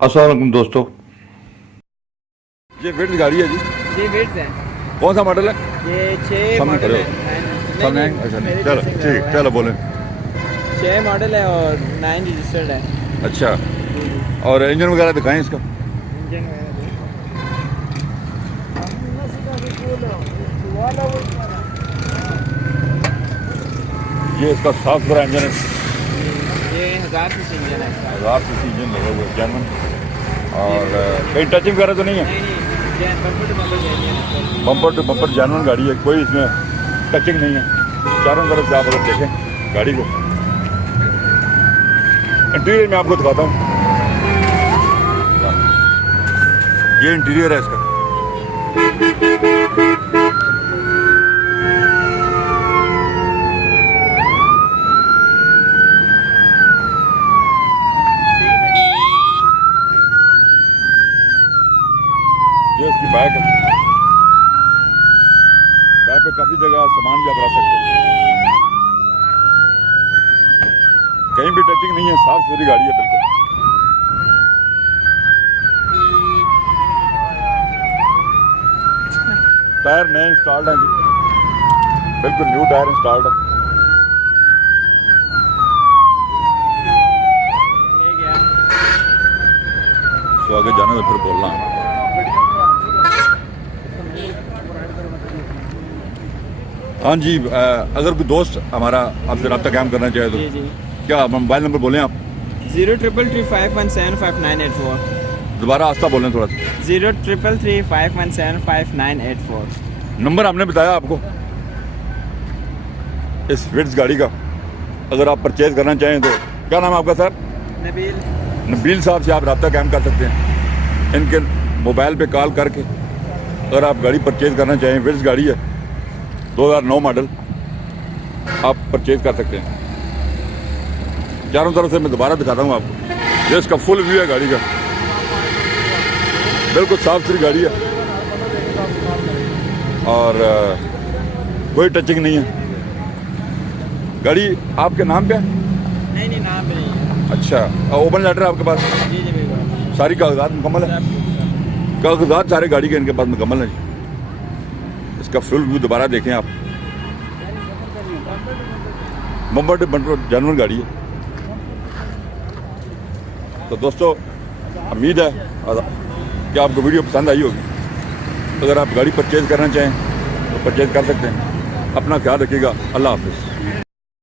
अस्सलाम वालेकुम दोस्तों, ये विट्स गाड़ी है जी। जी विट्स है। कौन सा मॉडल है? ये 6 सामने मॉडल खड़े है। हो। नहीं, नहीं, अच्छा नहीं, मेरे चलो जैसे ठीक, हुआ है। चलो बोलें। 6 मॉडल है और 9 रजिस्टर्ड है। अच्छा, और इंजन वगैरह दिखाएं इसका। इंजन ये इसका साफ सुथरा इंजन है। ये 1000 सीसी इंजन है इसका। 1000 सीसी इंजन लगा हुआ है जर्मन। और कहीं टचिंग वगैरह तो नहीं है? नहीं नहीं, बम्पर टू बम्पर है। बम्पर टू बम्पर जर्मन गाड़ी है, कोई इसमें टचिंग नहीं है। चारों तरफ से आप अगर देखें गाड़ी को, इंटीरियर में आपको दिखाता हूँ। ये इंटीरियर है इसका। ये इसकी बैक है। बैक पे काफी जगह सामान भी आप रख सकते हैं। कहीं भी टचिंग नहीं है, साफ सुथरी गाड़ी है बिल्कुल। टायर नए इंस्टॉल्ड हैं जी, बिल्कुल न्यू टायर इंस्टॉल्ड है। ये क्या? तो आगे जाने तो फिर बोलना। हाँ जी, अगर कोई दोस्त हमारा आपसे रब्ता कायम करना चाहे तो जी जी। क्या मोबाइल नंबर बोलें आप? 0333517594। दोबारा आस्था बोलें थोड़ा सा। 0333517594। नंबर हमने बताया आपको इस विट्स गाड़ी का। अगर आप परचेज करना चाहें तो क्या नाम है आपका सर? नबील। नबील साहब से आप रब्ता कायम कर सकते हैं इनके मोबाइल पे कॉल करके। अगर आप गाड़ी परचेज करना चाहें, विट्स गाड़ी है 2009 मॉडल, आप परचेज कर सकते हैं। चारों तरफ से मैं दोबारा दिखाता हूँ आपको। ये इसका फुल व्यू है गाड़ी का, बिल्कुल साफ सुथरी गाड़ी है और कोई टचिंग नहीं है। गाड़ी आपके नाम पे है? नहीं नहीं, नाम पे नहीं है। अच्छा, ओपन लेटर है आपके पास? जी जी बिल्कुल। सारी कागजात मुकम्मल है? कागजात सारे गाड़ी के इनके पास मुकम्मल है जी। इसका फुल व्यू दोबारा देखें आप। बम्पर टू बम्पर जानवर गाड़ी है। तो दोस्तों, उम्मीद है कि आपको वीडियो पसंद आई होगी। अगर आप गाड़ी परचेज करना चाहें तो परचेज कर सकते हैं। अपना ख्याल रखिएगा। अल्लाह हाफिज़।